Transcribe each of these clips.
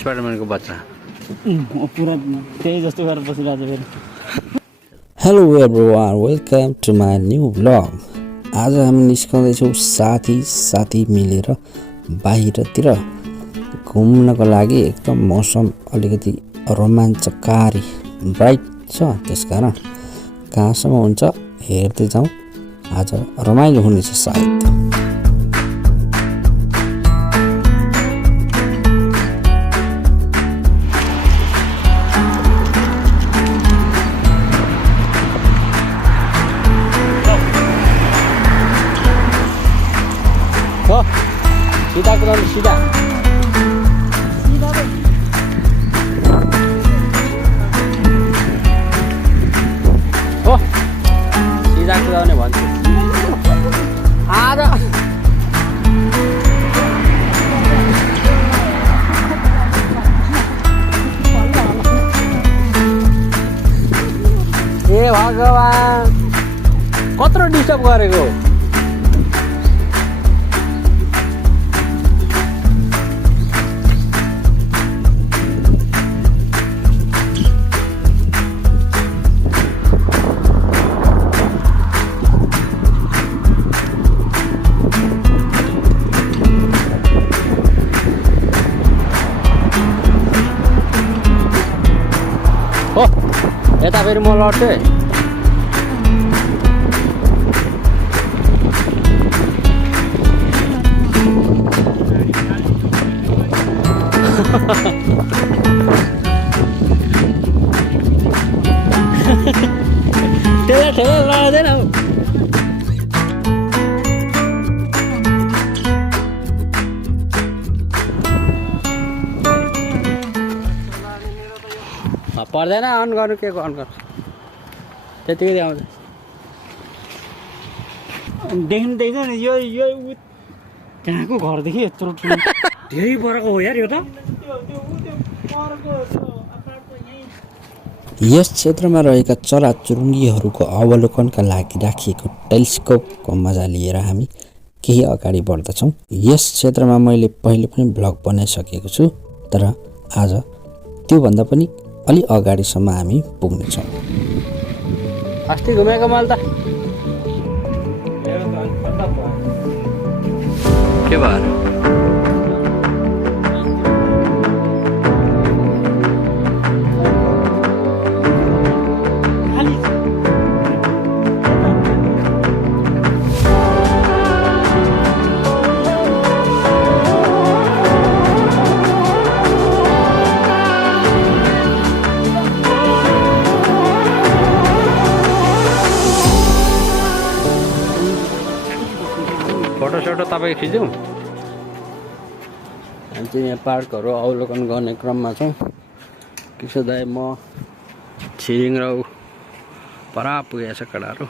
स्पाइडरम्यानको बच्चा पुरा त्यही जस्तो गरेर बसिरहेको फेरि। Hello everyone, welcome to my new blog. आज हामी निस्कँदैछौँ साथी मिलेर बाहिरतिर घुम्नको लागि। एकदम मौसम अलिकति रोमाञ्चकारी ब्राइट छ, त्यसकारण कहाँसम्म हुन्छ हेर्दै जाउँ। आज रमाइलो हुनेछ सायद। सीधा कुदाउनु, सीधा हो, सीधा कुदाउने भन्छु। ए भगवान, कत्रो डिस्टर्ब गरेको। यता फेरि म लड्थेँ। त्यसलाई ठेला लड्दैन हौ। पर्दैन, अन गर्नु, के को अन गर्नु, त्यतिकै आउँछ। देख्नु देख्दैन नि, यो त्यहाँको घरदेखि यत्रो ठुलो धेरै परको हो यार यो त। यस क्षेत्रमा रहेका चराचुरुङ्गीहरूको अवलोकनका लागि राखिएको टेलिस्कोपको मजा लिएर हामी केही अगाडि बढ्दछौँ। यस क्षेत्रमा मैले पहिले पनि ब्लग बनाइसकेको छु, तर आज त्योभन्दा पनि अलि अगाडिसम्म हामी पुग्नेछौँ। अस्ति घुमेको मैले त के भयो? फोटो तपाईँ खिच्यौँ। हामी चाहिँ यहाँ पार्कहरू अवलोकन गर्ने क्रममा छौँ। किशोर दाइ, म, छिरिङ र परा पुगेछ केटाहरू।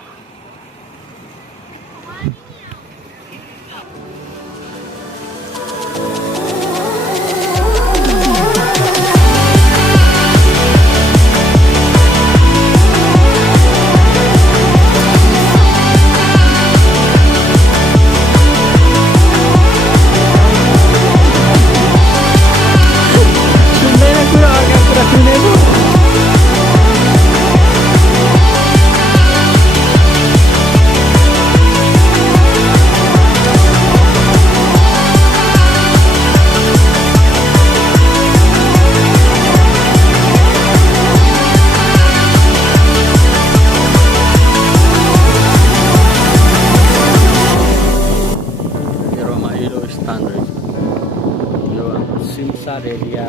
एरिया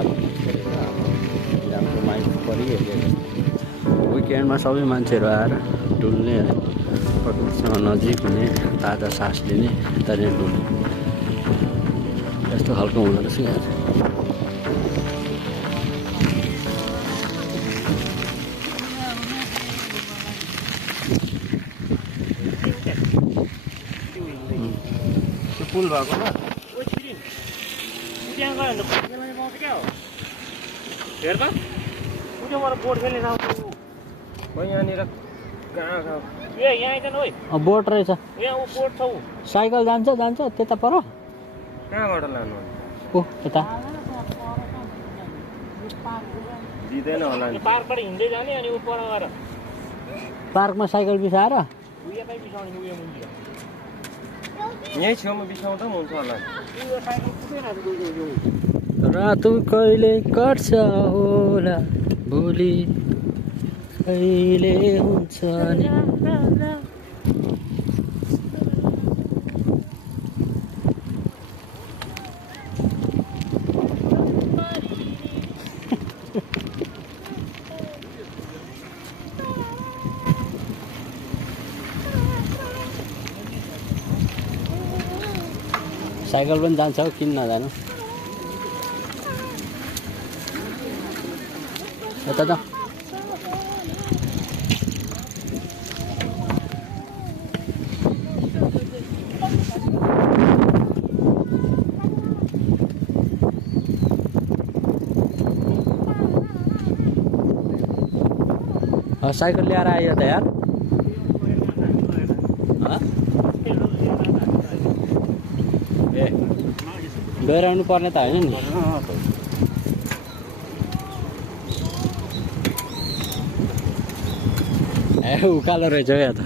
विकेन्डमा सबै मान्छेहरू आएर डुल्ने, प्रकृतिसँग नजिक हुने, ताजा सास लिने, यतानिर डुल्ने, यस्तो खालको हुँदो रहेछ यहाँ। पुल भएको ल त्यहाँ गयो भने त पाउँछ क्या हो। हेर त उठेबाट बोट खेल्ने ठाउँ यहाँनिर कहाँ ए यहाँ आइज न। बोट रहेछ यहाँ बोट छ। साइकल जान्छ त्यता पर। कहाँबाट लानु? ओ त्यता दिदैन होला नि पार्कबाट हिँड्दै जाने अनि उ पर गएर पार्कमा साइकल बिसाएर उयोकै बिसाउने उयो मुन्दियो यही छेउमा बिसाउँदा पनि हुन्छ होला उयो साइकल कुदैन रातो कहिले कट्छ होला भोलि कहिले हुन्छ नि साइकल पनि जान्छ हौ किन नजानु यता त साइकल ल्याएर आयो त यार ए गएर आउनु पर्ने त होइन नि ए उकालो रहेछ या त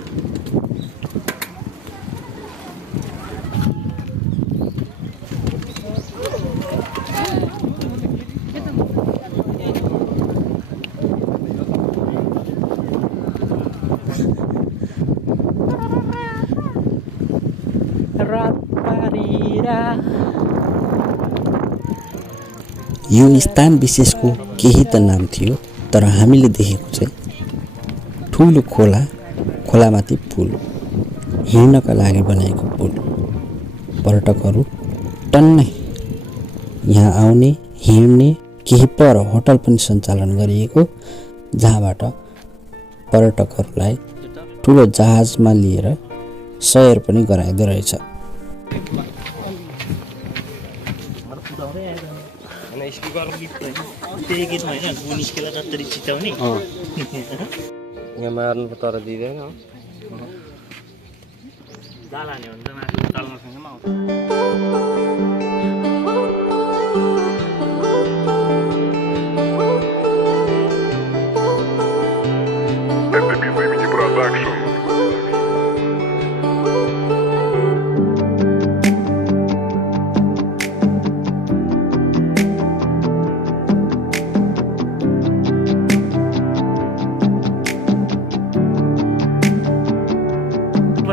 यो स्थान विशेषको केही त नाम थियो तर हामीले देखेको चाहिँ ठुलो खोला खोलामाथि पुल हिँड्नका लागि बनाएको पुल पर्यटकहरू टन्नै यहाँ आउने हिँड्ने केही पर होटल पनि सञ्चालन गरिएको जहाँबाट पर्यटकहरूलाई ठुलो जहाजमा लिएर सयर पनि गराइँदो रहेछ यहाँ मार्नु तर दिँदैन जाल हान्यो भने त माथि उचाल्नसँगैमा आउँछ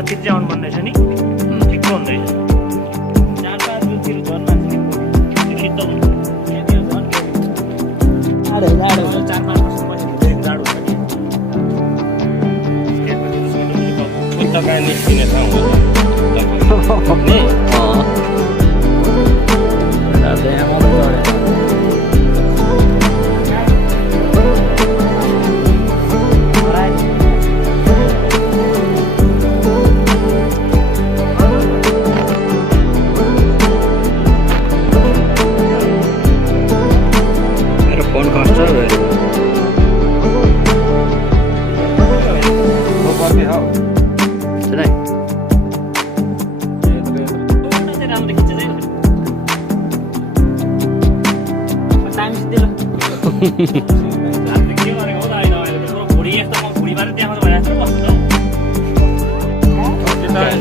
चिच्याउनु भन्दैछ नि ठिक्क हुँदैछ 4-5 रुपियाँ झन् मान्छे शीतल जाडो 4-5 वर्षपछि जाडो हुन्छ नि पुस्तका निस्किने ठाउँ हो नि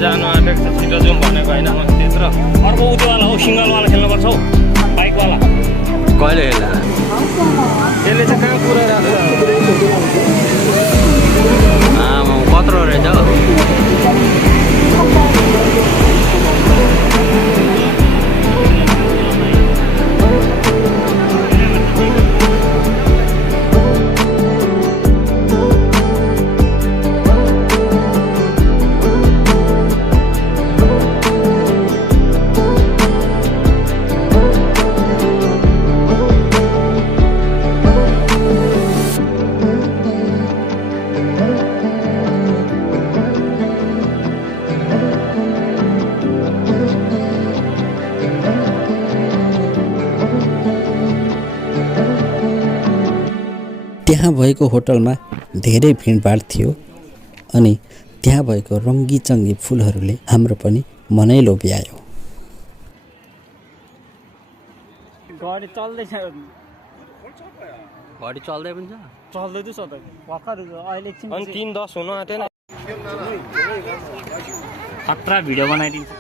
जानु आँटेको छ छिटो जाउँ भनेको होइन म त्यत्रो अर्को उतोवाला हो सिङ्गलवाला खेल्नुपर्छ हौ बाइकवाला कहिले खेल्दा त्यसले चाहिँ कहाँ पुऱ्याइरहेको आमा कत्रो रहेछ हौ त्यहाँ भएको होटलमा धेरै भिडभाड थियो अनि त्यहाँ भएको रङ्गी-चङ्गी फुलहरूले हाम्रो पनि मनै लोभ्यायो। गाडी चल्दैछ घडी चल्दै पनि छ चल्दै त सधैँ भर्खर अहिले एकछिन अनि 3:10 हुन आँटेन खतरा भिडियो बनाइदिन्छ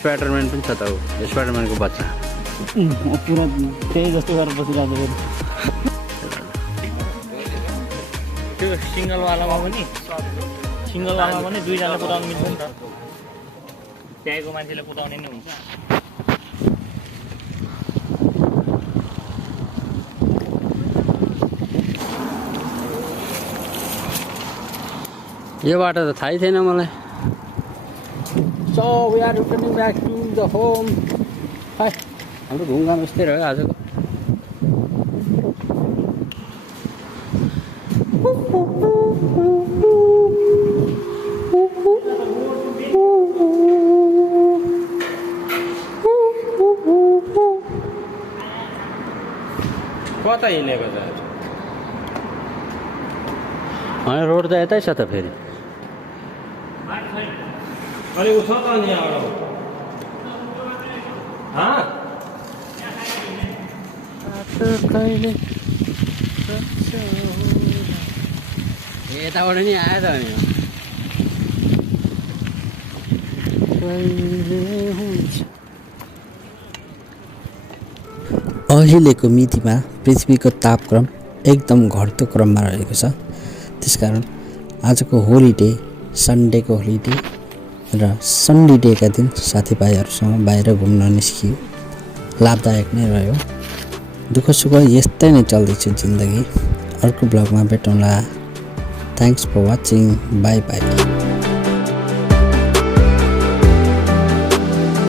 स्पाइडरम्यान पनि छ त हो स्पाइडरम्यानको बच्चा पुरा त्यही जस्तो गरेर बसिरहेको त्यो सिङ्गलवालामा पनि दुईजना पुऱ्याउनु मिल्छ नि त त्यहीको मान्छेले पुऱ्याउने नै हुन्छ यो बाटो त थाहै थिएन मलाई So we are returning back to the home. Hi. हाम्रो घुमघाम यस्तै रह्यो आजको कता हिँडेको छ अनि रोड त यतै छ त फेरि अरे उठो त नि यहाँबाट यताबाट नि आयो त अनि अहिलेको मितिमा पृथ्वीको तापक्रम एकदम घट्दो क्रममा रहेको छ त्यसकारण आजको होलिडे सन्डेको होलिडे र सन्डे डेका दिन साथीभाइहरूसँग बाहिर घुम्न निस्कियो लाभदायक नै रह्यो दुःख सुख यस्तै नै चल्दैछ जिन्दगी अर्को ब्लगमा भेटौँला thanks for watching bye by